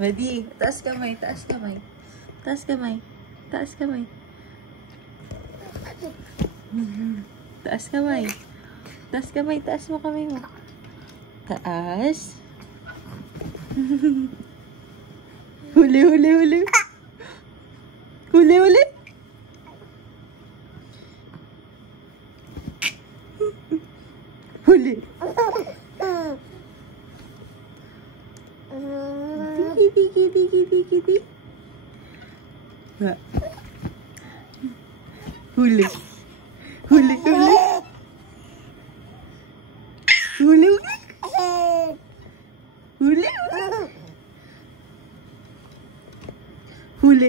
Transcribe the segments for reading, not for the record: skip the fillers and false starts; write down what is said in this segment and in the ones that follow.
Madi, taas kamay, taas kamay. Taas kamay. Taas kamay. Taas kamay. Taas kamay, taas mo kamay mo. Taas. Huli, huli, huli. Huli, huli. Huli. Tiki, tiki, tiki, tiki, tiki. Huli. Huli, huli. Huli, huli. Huli, huli.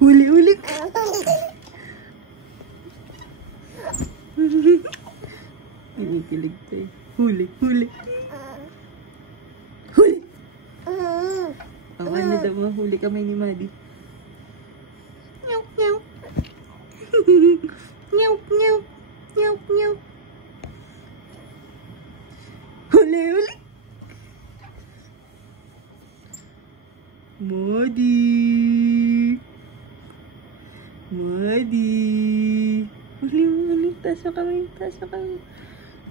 Huli, huli. Kinikilig to eh. Huli, huli. Huli. Ang ano daw mo, huli kamay ni Madi. Nyaw, nyaw. Nyaw, nyaw. Nyaw, nyaw. Huli, huli. Madi. Madi. Huli, huli. Taas mo kamay, taas mo kamay.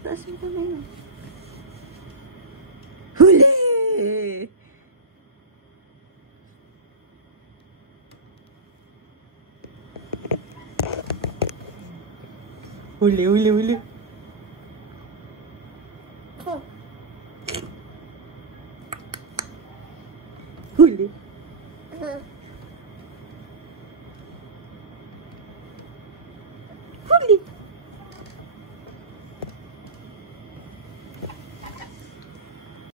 Taas mo kamay. Huli! Huli, huli, huli. Huli.